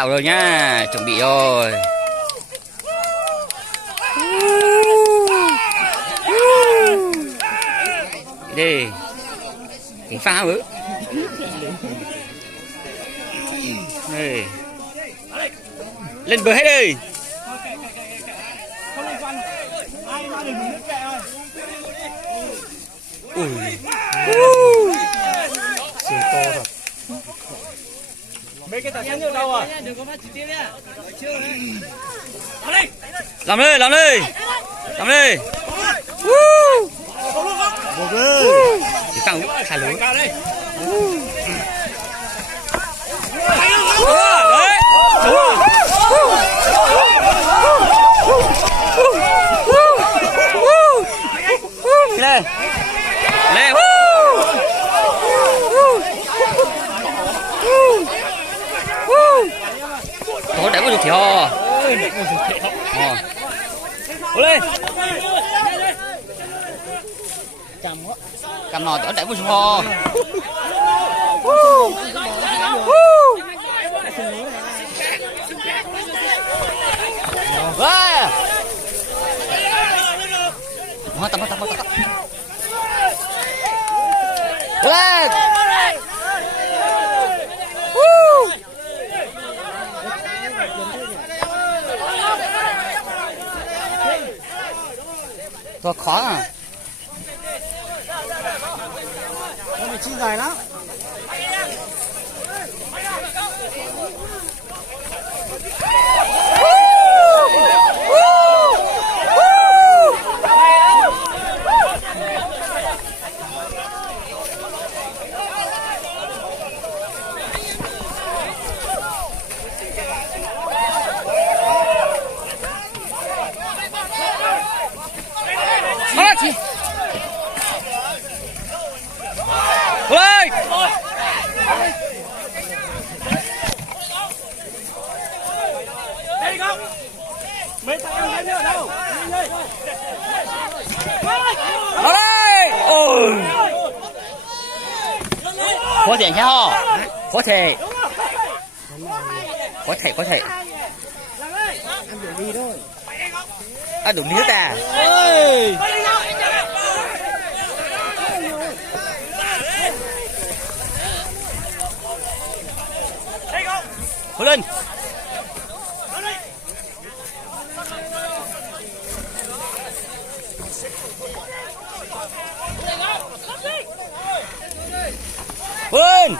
tàu rồi nha, chuẩn bị rồi. Đi cũng phá bữa đây. Lên bờ hết đi. Ui. Siêu to thật. Mấy cái tảng nhang ở đâu à? Đừng có phát trực tiếp nhá. Làm đi, làm đi. Làm đi. Một lên. Chỉ tăng khá lớn. Đấy. Lên. Lên. Tôi đánh có được thiểu. Lên. Cầm nọ tôi đánh có xuống. Wow. Mantap. Lên. Thôi khó à. Con này chi dài lắm. Lên. Đây không? Mấy thằng em thấy ở đâu? Ở đây. Ôi. Có thể nhá ho. Có thể. Ăn được đi thôi. À đúng nước à. Ơi. Hô lên. Hô lên.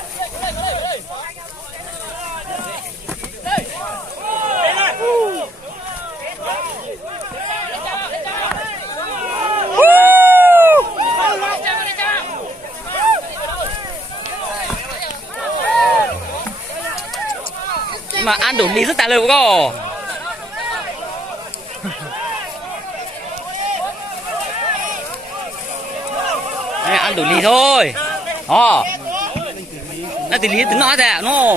Mà ăn đủ đi rất tài lời của đây, ăn đủ lì thôi. Nó tỷ lý tính nói ra nó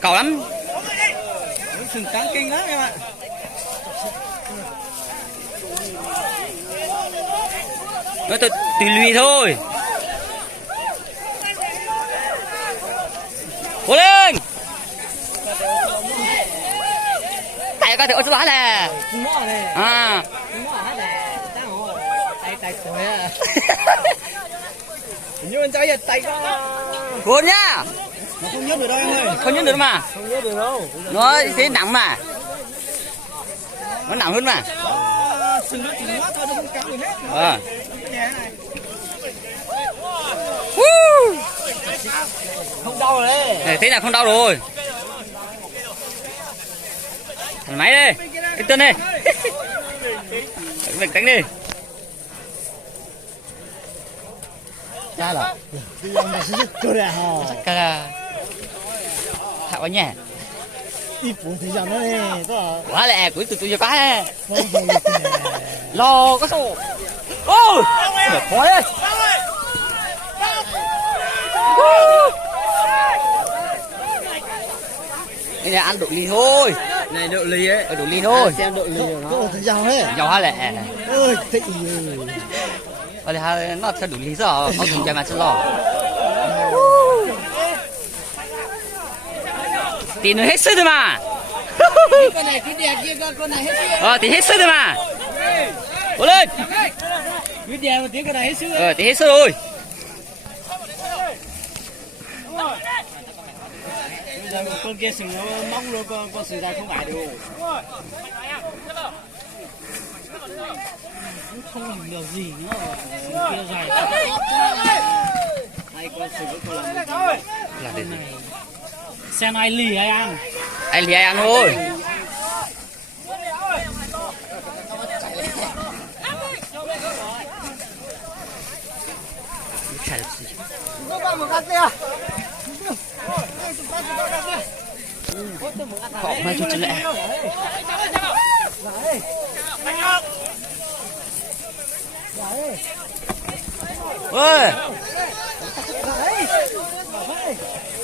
cầu lắm. Sừng trắng kinh lắm em ạ. Nó tỷ lì thôi. Cố lên. Tại có thể ôn bá nè. À. Như anh trai tay đó. Cuốn nhá. Nó không nhớ được đâu em ơi. Không nhớ được mà. Không nhớ được đâu. Nó thế nặng mà. Nó nặng hơn mà. Sừng nó chỉ quá thôi, nó không cắm được hết. Ờ. Không đau rồi đấy. Thế là không đau rồi. Thằng máy đi. Cái chân đi. Mình cánh đi. Cha là. Đi ông là sức cơ đà hò. Chắc là hạ quá nhỉ. Ít vốn thời gian nữa nè. Quá lẹ của tụi tôi quá. Lo có số. Ôi. Khó đấy. Đây là ăn độ ly thôi. Này độ lì ấy. Độ ly thôi. Xem độ lì của nó. Có thời gian hết. Giàu hả lẹ. Ơi, thích. Ở đây nó theo đủ lý do, không dùng cho mà chưa lo. Tí nữa hết sức rồi mà. Con này cứ đè kia con này hết sức. Thì hết sức rồi mà. Cố lên. Cứ đè một tiếng con này hết sức. Thì hết sức rồi. Bây giờ con kia sừng nó mong luôn, con sừng dài không phải được. Không làm được gì nữa. Kia dài. Hai con sừng con làm được. Làm được gì? Xem ai lì ai ăn. Anh thì ai ăn thôi. Chả được gì. Họ mai chút lẹ. Ôi.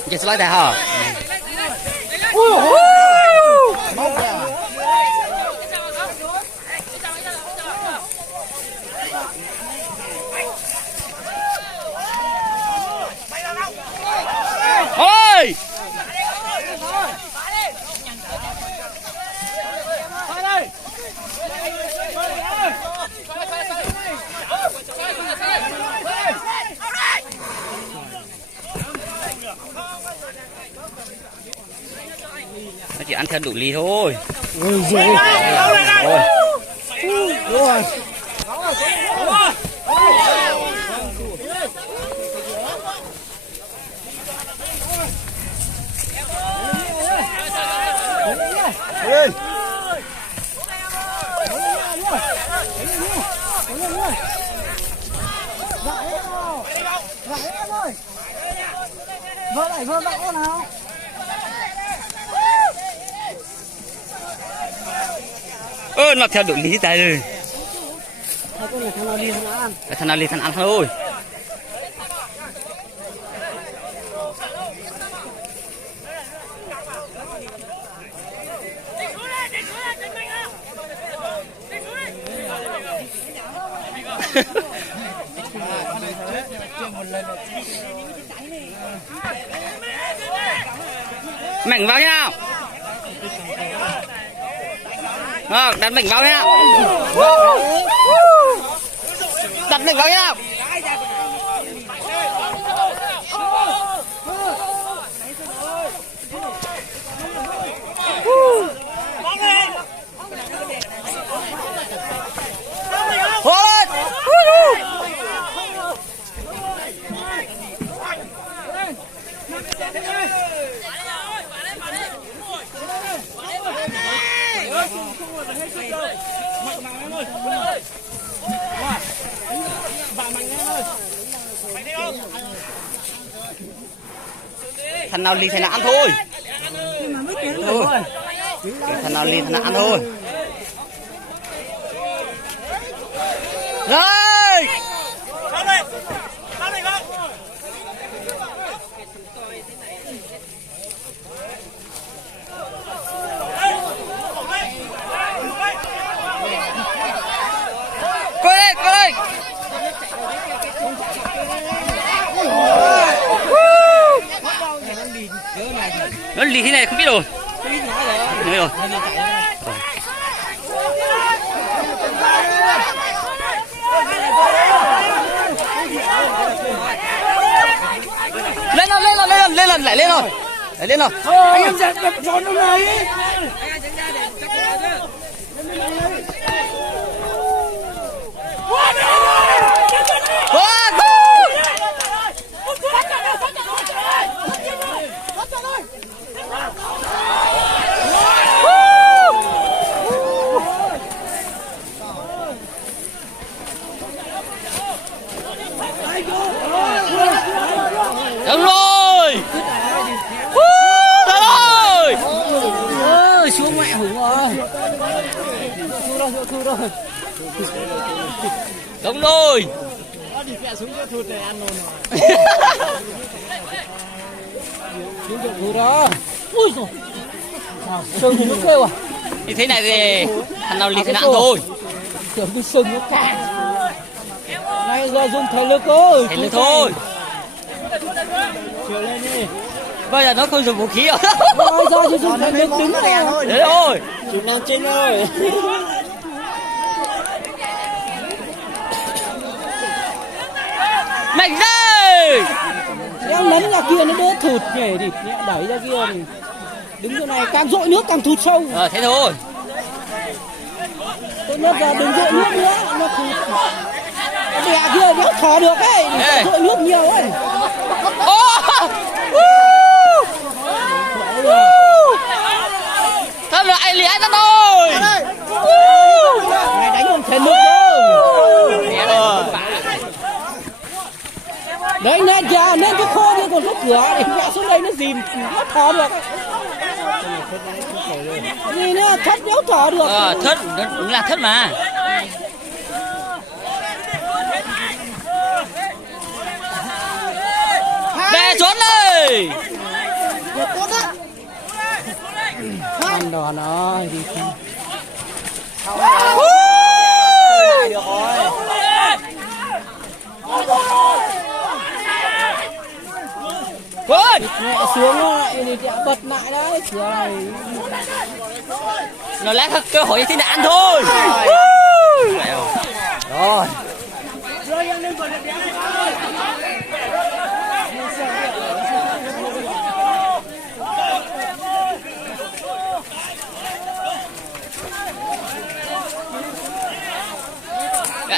Giờ slide đại hả? Ôi! Nó chỉ ăn theo đủ ly thôi. Ôi giời. Rồi. Ê. Vợ lại con nào. Nó theo đủ lý tay rồi. Con này thằng nào đi thằng nào ăn. Thằng nào đi thằng ăn thôi. Mảnh vào thế nào? Đặt mảnh vào thế nào? Đặt mảnh vào thế nào? Thằng nào lì thằng nào ăn thôi. Thằng nào lì thằng nào ăn thôi. Rồi. Coi đây, coi đây. Nó lì thế này không biết rồi. Không biết rồi. Lên rồi, lại lên rồi. Lại lên rồi. Anh em giật đập tròn nó này. Đúng rồi. Rồi. Ơi xuống mẹ hủng rồi. Thu rồi. Đúng rồi. Nó đi kẹ xuống cái thụt này ăn luôn rồi. Xuống được thu đó. Ui giời. Sừng nó kêu à? Như thế này thì thằng nào lì thằng nào ăn thôi. Tưởng cái sừng nó cạn. Này giờ dùng thể lực thôi. Thể lực thôi. Chiều lên đi. Bây giờ nó không dùng vũ khí rồi. Rồi giờ chỉ dùng đứng thôi. Đấy rồi. Chụp Nam Trinh ơi. Mạnh đây. Em lấn ra kia nó đỡ thụt nhảy thì đẩy ra kia thì đứng chỗ này càng dội nước càng thụt sâu. Thế thôi. Tốt nhất là đừng dội nước nữa, nó thụt. Đè kia đéo thò được ấy, dội nước nhiều ấy. Thôi rồi anh liền nó thôi. Này đánh không thể nước đâu. Đấy nên giờ nên cái khô kia còn có cửa để vẽ xuống đây nó dìm nó thò được. Gì nữa thất đéo thò được. Thất đúng là thất mà. Đè xuống đi. Ăn đòn rồi đi không. Được rồi. Mẹ xuống lại thì bật lại đấy cửa này. Nó lát thật cơ hội thế này ăn thôi. Rồi.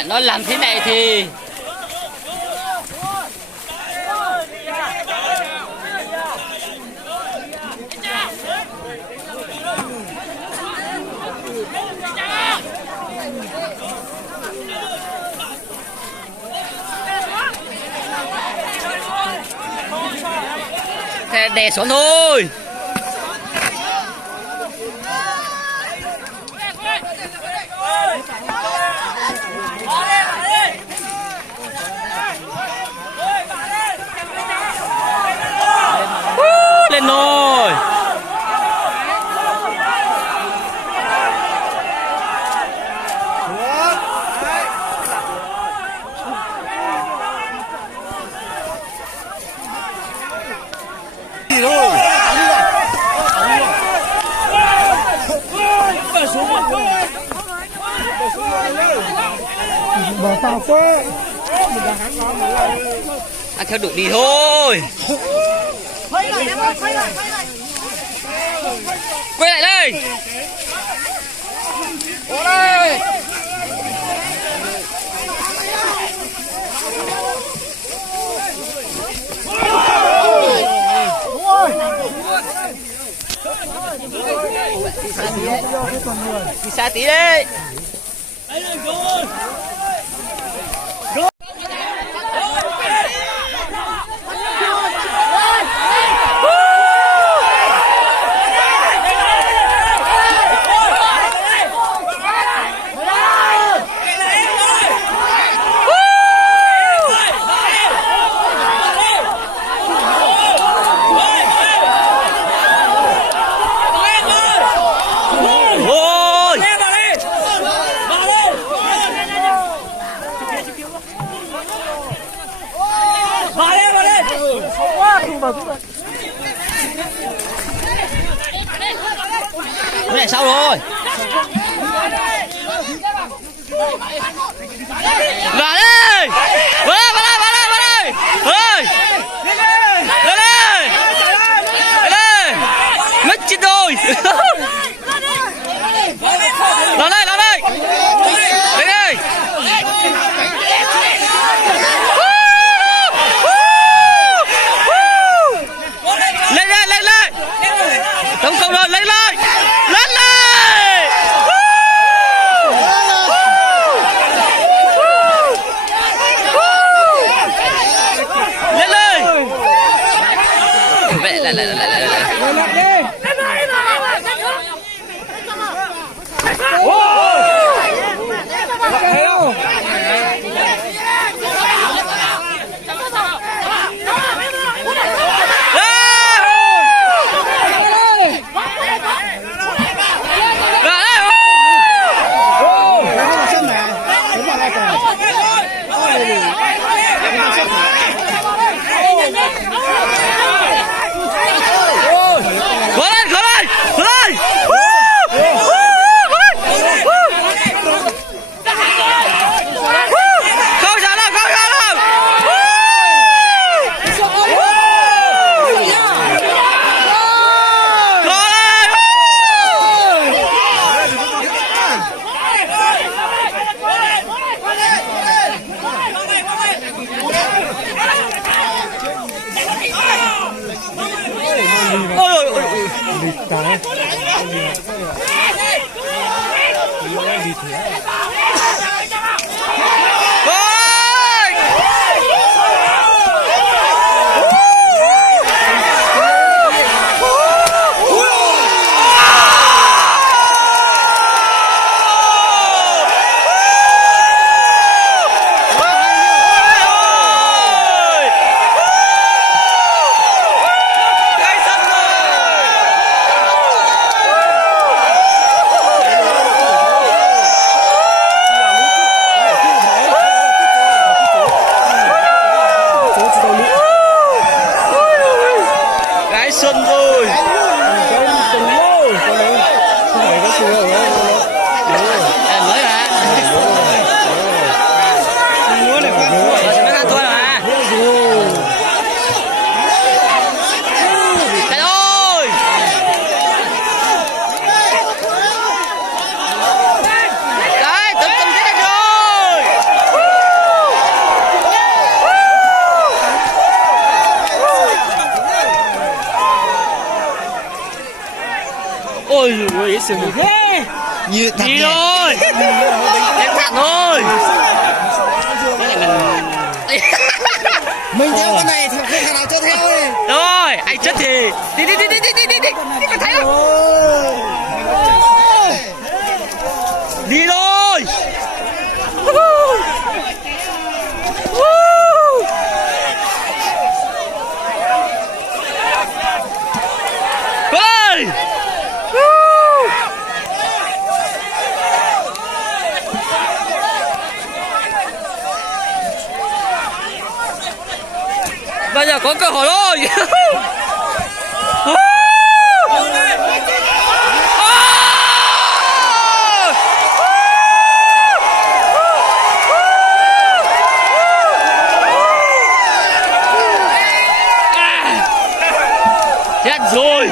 Nó làm thế này thì đè xuống thôi. Lên rồi. Bỏ tao quá. Ăn theo đuổi đi thôi. Quay lại em ơi, quay lại. Quay lại đây. Ô đây. Đi xa tí đi. Cái này sao rồi? Vào đi! Vào đây! Ơi! Lên đây! Mất chết rồi! Vào đây! Lên đây! Lên! Tống công rồi, lên lên! Lên lên! Lên lên! Vậy lại đi. Xuân rồi. Mới hả? Mới ăn thua mà. Trời ơi. Đấy, tụm tụm chết rồi. Ôi ôi sự gì thế? Như thật rồi. Em thẳng thôi. Mình theo con này thì không thằng nào cho theo này. Rồi, anh chết thì đi còn thấy không? Đi rồi. Ôi. Bây giờ có cơ hội rồi. Chết rồi.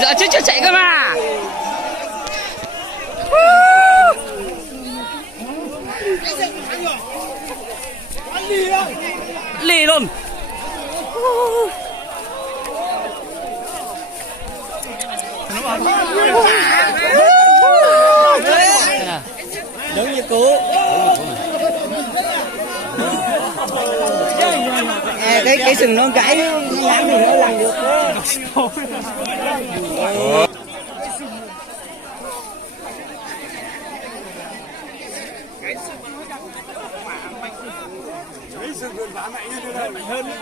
Giờ chưa chạy cơ mà. Lì luôn. Giống như cũ. Cái sừng nó gãy làm gì nữa làm được. Cái sừng vườn vả mạnh như thế này mạnh hơn.